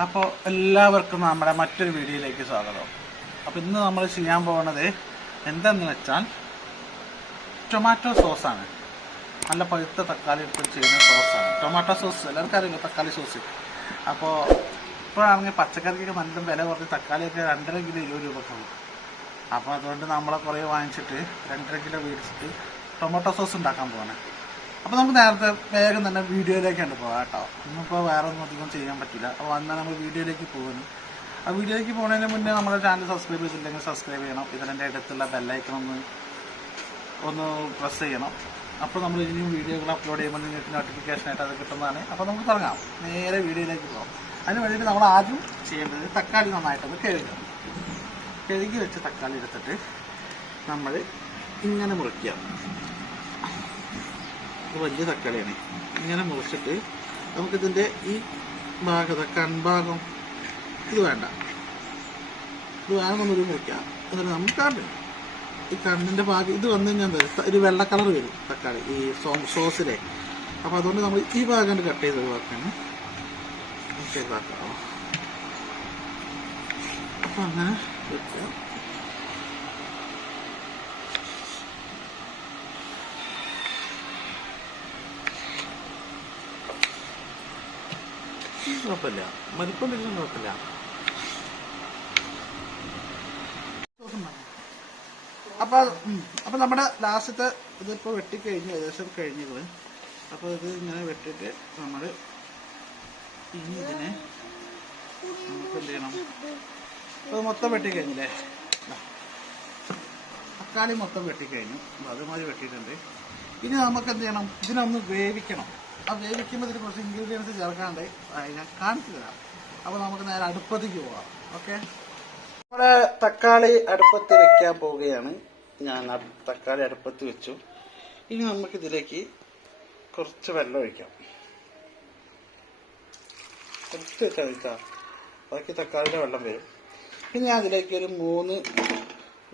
അപ്പോൾ എല്ലാവർക്കും നമ്മുടെ മറ്റൊരു വീഡിയോയിലേക്ക് സ്വാഗതം. അപ്പോൾ ഇന്ന് നമ്മൾ ചെയ്യാൻ പോകുന്നത് എന്താണെന്ന് വെച്ചാൽ ടൊമാറ്റോ സോസാണ്. നല്ല പഴുത്ത തക്കാളി എടുത്ത് ചെയ്യുന്ന സോസാണ് ടൊമാറ്റോ സോസ്. എല്ലാവർക്കും അറിയില്ല തക്കാളി സോസ്. അപ്പോൾ ഇപ്പോഴാണെങ്കിൽ പച്ചക്കറിക്കൊക്കെ നല്ല വില കുറഞ്ഞ് തക്കാളിയൊക്കെ 2.5 കിലോ 20 രൂപക്കുള്ളൂ. അപ്പോൾ അതുകൊണ്ട് നമ്മളെ കുറേ വാങ്ങിച്ചിട്ട് 2.5 കിലോ മേടിച്ചിട്ട് ടൊമാറ്റോ സോസ് ഉണ്ടാക്കാൻ പോകണേ. അപ്പോൾ നമുക്ക് നേരത്തെ വേഗം തന്നെ വീഡിയോയിലേക്കാണ് പോകാം കേട്ടോ. ഇന്നിപ്പോൾ വേറെ ഒന്നും അധികം ചെയ്യാൻ പറ്റില്ല. അപ്പോൾ വന്നാൽ നമ്മൾ വീഡിയോയിലേക്ക് പോകുന്നു. ആ വീഡിയോയിലേക്ക് പോകുന്നതിന് മുന്നേ നമ്മുടെ ചാനൽ സബ്സ്ക്രൈബ് ചെയ്തില്ലെങ്കിൽ സബ്സ്ക്രൈബ് ചെയ്യണം. ഇതിൻ്റെ അടുത്തുള്ള ബെല്ലൈക്കൺ ഒന്ന് പ്രസ് ചെയ്യണം. അപ്പോൾ നമ്മൾ ഇനിയും വീഡിയോകൾ അപ്ലോഡ് ചെയ്യുമ്പോൾ നിങ്ങൾക്ക് നോട്ടിഫിക്കേഷനായിട്ട് അത് കിട്ടുന്നതാണ്. അപ്പോൾ നമുക്ക് തുടങ്ങാം, നേരെ വീഡിയോയിലേക്ക് പോകാം. അതിന് വേണ്ടിയിട്ട് നമ്മൾ ആദ്യം ചെയ്യേണ്ടത് തക്കാളി നന്നായിട്ടൊന്ന് കഴുകി വെച്ച് തക്കാളി എടുത്തിട്ട് നമ്മൾ ഇങ്ങനെ മുറിക്കുക. വലിയ തക്കാളിയാണ്. ഇങ്ങനെ മുറിച്ചിട്ട് നമുക്കിതിൻ്റെ ഈ ഭാഗത്ത് കൺഭാഗം ഇത് വേണ്ട, ഇത് വേണമെന്നൊരു മുറിക്കാം. എന്നിട്ട് നമുക്ക് ഈ കണ്ണിൻ്റെ ഭാഗം ഇത് വന്നു കഴിഞ്ഞാൽ ഒരു വെള്ള കളർ വരും തക്കാളി ഈ സോസിലെ. അപ്പോൾ അതുകൊണ്ട് നമ്മൾ ഈ ഭാഗം കട്ട് ചെയ്ത് ഒഴിവാക്കാണ്. ചെയ്താക്കാം. അപ്പോൾ അങ്ങനെ വെക്കുക. കുഴപ്പമില്ല, മരിപ്പുണ്ടെങ്കിലും കുഴപ്പമില്ല. അപ്പം നമ്മുടെ ലാസ്റ്റത്തെ ഇതിപ്പോൾ വെട്ടിക്കഴിഞ്ഞു, ഏകദേശം കഴിഞ്ഞത്. അപ്പോൾ ഇത് ഇങ്ങനെ വെട്ടിയിട്ട് നമ്മൾ ഇനി ഇതിനെ നമുക്ക് എന്ത് ചെയ്യണം? അപ്പോൾ മൊത്തം വെട്ടിക്കഴിഞ്ഞില്ലേ, തക്കാളി മൊത്തം വെട്ടിക്കഴിഞ്ഞു. അതുമാതിരി വെട്ടിയിട്ടുണ്ട്. ഇനി നമുക്ക് എന്ത് ചെയ്യണം? ഇതിനൊന്ന് വേവിക്കണം. ആ വേവിക്കുമ്പോൾ ഇതിൽ കുറച്ച് ഇൻഗ്രീഡിയൻസ് ചേർക്കാണ്ട് ഞാൻ കാണിച്ചു തരാം. അപ്പോൾ നമുക്ക് നേരെ അടുപ്പത്തേക്ക് പോകാം. ഓക്കെ, നമ്മുടെ തക്കാളി അടുപ്പത്ത് വെക്കാൻ പോവുകയാണ്. ഞാൻ തക്കാളി അടുപ്പത്ത് വെച്ചു. ഇനി നമുക്കിതിലേക്ക് കുറച്ച് വെള്ളം ഒഴിക്കാം. കുറച്ച് വെച്ചാൽ ഒഴിക്കാം, ബാക്കി തക്കാളിയുടെ വെള്ളം വരും. പിന്നെ അതിലേക്ക് ഒരു 3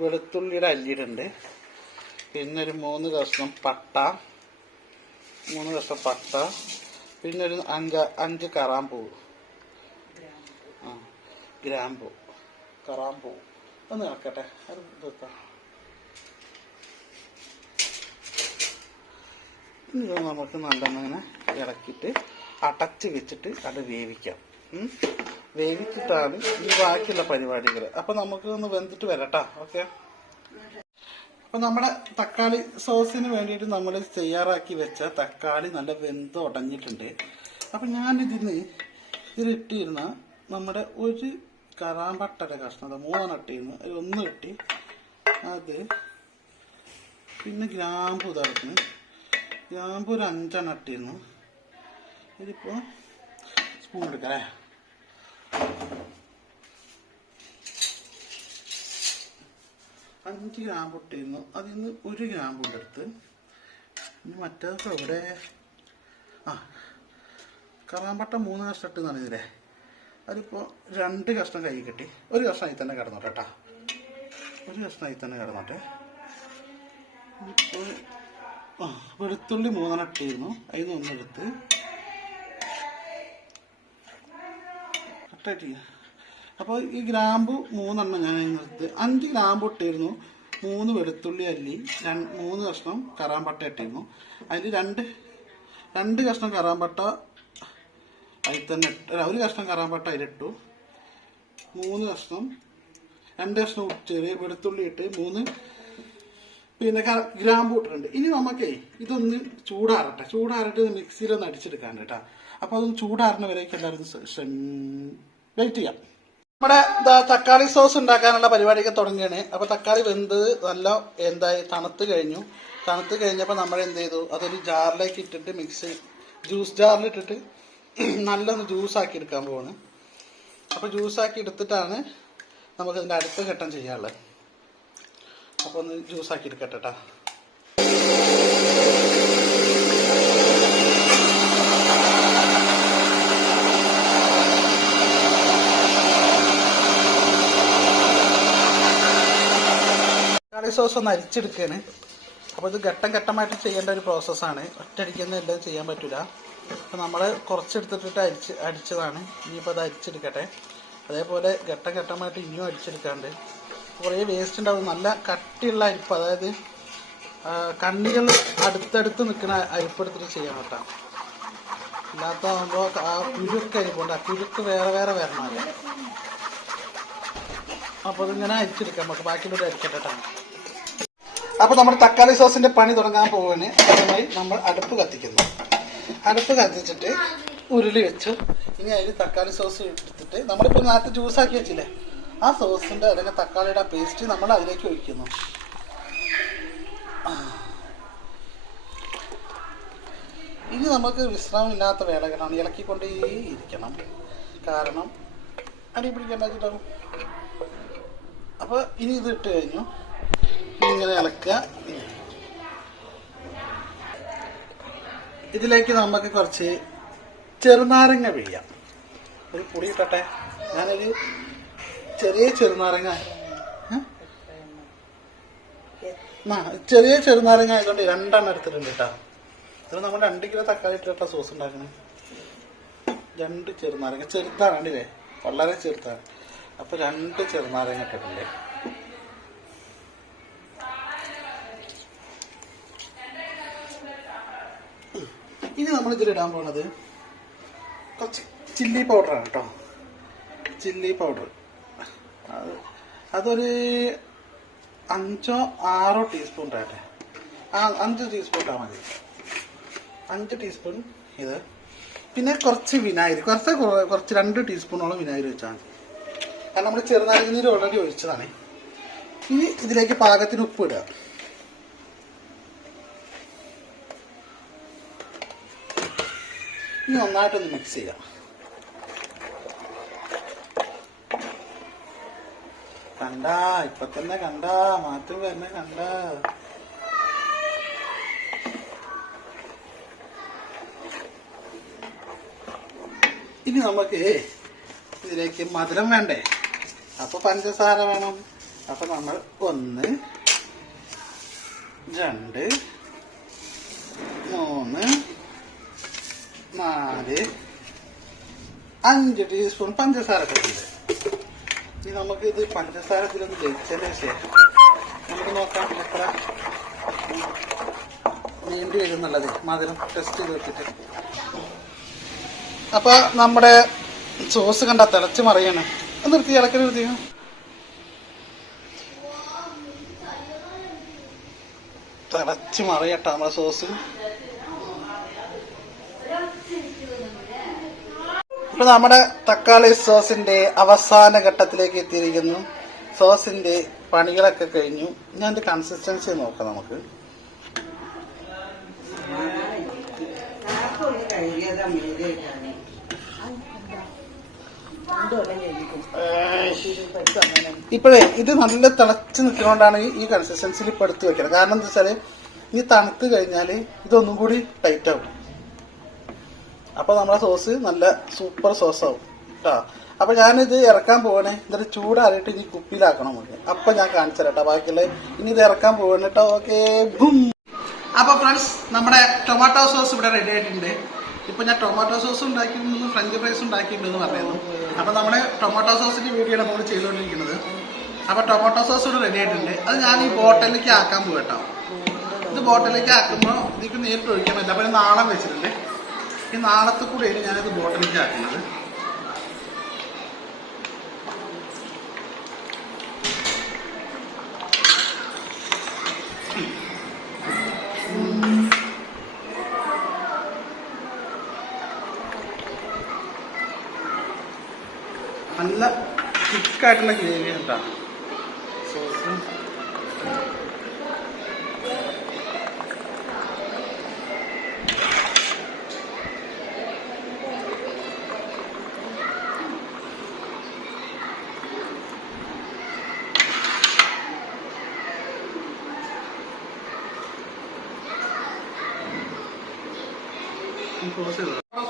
വെളുത്തുള്ളിയുടെ അല്ലിയിടുണ്ട്. പിന്നെ ഒരു 3 കഷ്ണം പട്ട, പിന്നെ ഒരു 5 കറാമ്പൂ, കറാമ്പൂ ഒന്ന് നോക്കട്ടെ. അത് വെക്കാം. നമുക്ക് നല്ലങ്ങനെ ഇളക്കിയിട്ട് അടച്ച് വെച്ചിട്ട് അത് വേവിക്കാം. വേവിച്ചിട്ടാണ് ഈ ബാക്കിയുള്ള പരിപാടികൾ. അപ്പം നമുക്ക് ഒന്ന് വെന്തിട്ട് വരട്ടാ. ഓക്കെ, അപ്പം നമ്മുടെ തക്കാളി സോസിന് വേണ്ടിയിട്ട് നമ്മൾ തയ്യാറാക്കി വെച്ച തക്കാളി നല്ല വെന്ത് ഉടഞ്ഞിട്ടുണ്ട്. അപ്പം ഇതിലിട്ടിരുന്ന നമ്മുടെ ഒരു കറാമ്പട്ടയുടെ കഷ്ണം 3 ഇട്ടിരുന്നു. 1 കിട്ടി. അത് പിന്നെ ഗ്രാമ്പു ഇതായിരുന്നു. ഗ്രാമ്പു ഒരു 5 ഇട്ടിരുന്നു. ഇതിപ്പോൾ സ്പൂൺ എടുക്കല്ലേ. അഞ്ച് ഗ്രാമ്പ് ഇട്ടിരുന്നു. അതിൽ നിന്ന് 1 ഗ്രാമ്പ് എടുത്ത് ഇനി മറ്റേതൊക്കെ ഇവിടെ കറാമ്പട്ട 3 കഷ്ണം ഇട്ടെന്നാണ് ഇതിലെ. അതിപ്പോൾ 2 കഷ്ണം കൈ കിട്ടി. 1 കഷ്ണം അതിൽ തന്നെ കിടന്നോട്ടെ കേട്ടോ. 1 കഷ്ണം അതിൽ തന്നെ കിടന്നോട്ടെ. ഇപ്പോൾ വെളുത്തുള്ളി 3 ഇട്ടിരുന്നു. അതിൽ നിന്ന് 1 എടുത്ത് കട്ടായിട്ട്. അപ്പോൾ ഈ ഗ്രാമ്പു 3 ഞാൻ എടുത്ത് 5 ഗ്രാമ്പു ഇട്ടിരുന്നു. 3 വെളുത്തുള്ളി അല്ലി, 3 കഷ്ണം കറാമ്പട്ട ഇട്ടിരുന്നു. അതിൽ 2 കഷ്ണം കറാമ്പട്ട അതിൽ തന്നെ 1 കഷ്ണം കറാമ്പട്ട അതിലിട്ടു. 2 കഷ്ണം ചെറിയ വെളുത്തുള്ളി ഇട്ട് 3 പിന്നെ ഗ്രാമ്പു ഇട്ടിട്ടുണ്ട്. ഇനി നമുക്കേ ഇതൊന്ന് ചൂടാറിട്ട് മിക്സിയിലൊന്ന് അടിച്ചെടുക്കാൻ കേട്ടോ. അപ്പോൾ അതൊന്ന് ചൂടാറുന്ന വരേക്ക് എല്ലാവരും വെയിറ്റ് ചെയ്യാം. നമ്മുടെ തക്കാളി സോസ് ഉണ്ടാക്കാനുള്ള പരിപാടിയൊക്കെ തുടങ്ങുകയാണ്. അപ്പോൾ തക്കാളി വെന്ത് നല്ല തണുത്ത് കഴിഞ്ഞപ്പോൾ നമ്മൾ എന്ത് ചെയ്തു? അതൊരു ജാറിലേക്ക് ഇട്ടിട്ട് ജ്യൂസ് ജാറിലിട്ടിട്ട് നല്ലൊന്ന് ജ്യൂസാക്കി എടുക്കാൻ പോവാണ്. അപ്പോൾ ജ്യൂസാക്കി എടുത്തിട്ടാണ് നമുക്കിതിൻ്റെ അടുത്ത ഘട്ടം ചെയ്യാനുള്ളത്. അപ്പോൾ ഒന്ന് ജ്യൂസാക്കി എടുക്കട്ടെ കേട്ടോ. തക്കാളി സോസ് ഒന്ന് അരിച്ചെടുക്കുകയാണ്. അപ്പോൾ ഇത് ഘട്ടമായിട്ട് ചെയ്യേണ്ട ഒരു പ്രോസസ്സാണ്. ഒറ്റയടിക്കൊന്നും എല്ലാം ചെയ്യാൻ പറ്റില്ല. അപ്പോൾ നമ്മൾ കുറച്ചെടുത്തിട്ട് അടിച്ചതാണ്. ഇനിയിപ്പോൾ അത് അരിച്ചെടുക്കട്ടെ. അതേപോലെ ഘട്ടമായിട്ട് ഇനിയും അടിച്ചെടുക്കാണ്ട്. കുറേ വേസ്റ്റ് ഉണ്ടാവും. നല്ല കട്ടിയുള്ള അരിപ്പ്, അതായത് കണ്ണികൾ അടുത്തടുത്ത് നിൽക്കുന്ന അരിപ്പെടുത്തിട്ട് ചെയ്യണം കേട്ടോ. അല്ലാത്തതാകുമ്പോൾ ആ കുരുക്ക് അരിപ്പുണ്ട്, ആ കുരുക്ക് വേറെ വരണമല്ലോ. അപ്പോൾ അതിങ്ങനെ അരിച്ചെടുക്കാം. നമുക്ക് ബാക്കിയുള്ളവർ അരിക്കട്ടെ കേട്ടോ. അപ്പോൾ നമ്മുടെ തക്കാളി സോസിൻ്റെ പണി തുടങ്ങാൻ പോവുകയാണ്. അതിനായി നമ്മൾ അടുപ്പ് കത്തിക്കുന്നു. അടുപ്പ് കത്തിച്ചിട്ട് ഉരുളി വെച്ചു. ഇനി അതിൽ തക്കാളി സോസ് എടുത്തിട്ട് നമ്മളിപ്പോൾ നേരത്തെ ജ്യൂസാക്കി വെച്ചില്ലേ, ആ സോസിൻ്റെ അല്ലെങ്കിൽ തക്കാളിയുടെ പേസ്റ്റ് നമ്മൾ അതിലേക്ക് ഒഴിക്കുന്നു. ഇനി നമുക്ക് വിശ്രമമില്ലാത്ത വേളകളാണ്, ഇളക്കിക്കൊണ്ടേ ഇരിക്കണം. കാരണം അടി പിടിക്കാൻ പറ്റില്ല. അപ്പോൾ ഇനി ഇത് ഇട്ട് കഴിഞ്ഞു. ഇങ്ങനെ ഇളക്കുക. ഇതിലേക്ക് നമുക്ക് കുറച്ച് ചെറുനാരങ്ങ പിഴിയാം. ഒരു പുളി ഇട്ടട്ടെ. ഞാനൊരു ചെറിയ ചെറുനാരങ്ങ ആയതുകൊണ്ട് 2 എണ്ണം എടുത്തിട്ടുണ്ട് കേട്ടോ. ഇത് നമ്മൾ 2 കിലോ തക്കാളി ഇട്ടിട്ട സോസ് ഉണ്ടാക്കണം. 2 ചെറുനാരങ്ങ ചെറുതാണ്, കണ്ടില്ലേ, വളരെ ചെറുതാണ്. അപ്പോൾ 2 ചെറുനാരങ്ങ ഇട്ടിട്ടുണ്ട്. ഇനി നമ്മൾ ഇതിലിടാൻ പോണത് കുറച്ച് ചില്ലി പൗഡറാണ് കേട്ടോ. ചില്ലി പൗഡർ അതൊരു 5-6 ടീസ്പൂൺ ഇടട്ടെ. 5 ടീസ്പൂൺ ഇട്ടാൽ മതി. 5 ടീസ്പൂൺ ഇത്. പിന്നെ കുറച്ച് വിനാഗിരി, കുറച്ച് 2 ടീസ്പൂണോളം വിനാഗിരി വെച്ചാൽ മതി. കാരണം നമ്മൾ ചെറുനാരങ്ങ നീര് ഓൾറെഡി ഒഴിച്ചതാണ്. ഇനി ഇതിലേക്ക് പാകത്തിന് ഉപ്പ് ഇടുക. ഇനി നന്നായിട്ടൊന്ന് മിക്സ് ചെയ്യാം. ഇപ്പൊ തന്നെ മാറ്റം വരുന്ന ഇനി നമുക്ക് ഇതിലേക്ക് മധുരം വേണ്ടേ, അപ്പൊ പഞ്ചസാര വേണം. അപ്പൊ നമ്മൾ 1, 2, 3, 4, 5 ടീസ്പൂൺ പഞ്ചസാര ഇട്ടിട്ടുണ്ട്. ഇനി നമുക്ക് ഇത് പഞ്ചസാര ഇതിലൊന്ന് ലയിച്ചതിന് ശേഷം നമുക്ക് നോക്കാം എത്ര നീണ്ടു വരുന്നുള്ളത്. മധുരം ടെസ്റ്റ് ചെയ്ത് വെച്ചിട്ട്. അപ്പൊ നമ്മുടെ സോസ് കണ്ട തിളച്ച് മറിയാണ്. നിർത്തി ഇളക്കി നിർത്തി. തിളച്ച് മറിയട്ടോ നമ്മുടെ സോസ്. ഇപ്പൊ നമ്മുടെ തക്കാളി സോസിന്റെ അവസാന ഘട്ടത്തിലേക്ക് എത്തിയിരിക്കുന്നു. സോസിന്റെ പണികളൊക്കെ കഴിഞ്ഞു. ഞാൻ അതിന്റെ കൺസിസ്റ്റൻസി നോക്കാം നമുക്ക്. ഇപ്പോഴേ ഇത് നല്ല തിളച്ച് നിൽക്കുന്നതുകൊണ്ടാണ് ഈ കൺസിസ്റ്റൻസിയിൽ ഇപ്പൊ എടുത്ത് വെക്കുന്നത്. കാരണം എന്താ വെച്ചാല് ഈ തണുത്ത് കഴിഞ്ഞാൽ ഇതൊന്നും കൂടി ടൈറ്റ് ആവും. അപ്പൊ നമ്മുടെ സോസ് നല്ല സൂപ്പർ സോസ് ആവും കേട്ടോ. അപ്പൊ ഞാനിത് ഇറക്കാൻ പോവാണേ. ഇതൊരു ചൂടാറിയിട്ട് ഇനി കുപ്പിയിലാക്കണം നമുക്ക്. അപ്പൊ ഞാൻ കാണിച്ചു തരാം കേട്ടോ ബാക്കിയുള്ള. ഇനി ഇത് ഇറക്കാൻ പോവാണ് കേട്ടോ. Okay, boom. അപ്പൊ ഫ്രണ്ട്സ്, നമ്മുടെ ടൊമാറ്റോ സോസ് ഇവിടെ റെഡി ആയിട്ടുണ്ട്. ഇപ്പൊ ഞാൻ ടൊമാറ്റോ സോസ് ഉണ്ടാക്കിയിട്ടുണ്ടെന്ന്, ഫ്രഞ്ച് ഫ്രൈസ് ഉണ്ടാക്കിയിട്ടുണ്ടെന്ന് പറയുന്നു. അപ്പൊ നമ്മുടെ ടൊമാറ്റോ സോസിന്റെ വീഡിയോ ആണ് നമ്മൾ ചെയ്തുകൊണ്ടിരിക്കുന്നത്. അപ്പൊ ടൊമാറ്റോ സോസ് ഇവിടെ റെഡി ആയിട്ടുണ്ട്. അത് ഞാൻ ഈ ബോട്ടിലേക്ക് ആക്കാൻ പോകും കേട്ടോ. ഇത് ബോട്ടിലേക്ക് ആക്കുമ്പോൾ ഇതിക്ക് നേരിട്ട് ഒഴിക്കാൻ പറ്റില്ല. അപ്പൊ നാളം വെച്ചിട്ടുണ്ട്. ഈ നാളത്തെ കൂടെയാണ് ഞാനിത് ബോട്ടിലേക്ക് ആക്കുന്നത്. നല്ല തിക്കായിട്ടുള്ള ഗ്രേവി കേട്ടോ സോസ്.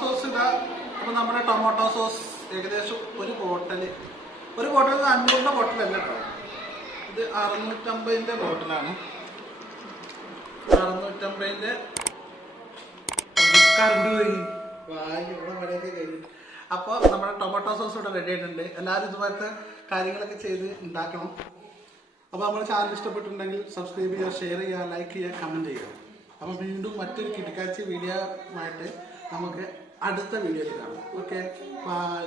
സോസ് ഇതാ. അപ്പൊ നമ്മുടെ ടൊമാറ്റോ സോസ് ഏകദേശം ഒരു ബോട്ടിൽ 500 ബോട്ടിലല്ല കേട്ടോ. ഇത് 650 ബോട്ടിലാണ്. 650 കറണ്ട് പോയി. ഇവിടെ പണിയൊക്കെ കഴിഞ്ഞു. അപ്പോൾ നമ്മുടെ ടൊമാറ്റോ സോസ് ഇവിടെ റെഡി ആയിട്ടുണ്ട്. എല്ലാവരും ഇതുപോലത്തെ കാര്യങ്ങളൊക്കെ ചെയ്ത് ഉണ്ടാക്കണം. അപ്പോൾ നമ്മുടെ ചാനൽ ഇഷ്ടപ്പെട്ടിട്ടുണ്ടെങ്കിൽ സബ്സ്ക്രൈബ് ചെയ്യുക, ഷെയർ ചെയ്യുക, ലൈക്ക് ചെയ്യുക, കമൻറ്റ് ചെയ്യുക. അപ്പോൾ വീണ്ടും മറ്റൊരു കിടക്കാച്ചി വീഡിയോ ആയിട്ട് നമുക്ക് അടുത്ത വീഡിയോയിൽ കാണാം. Okay, by.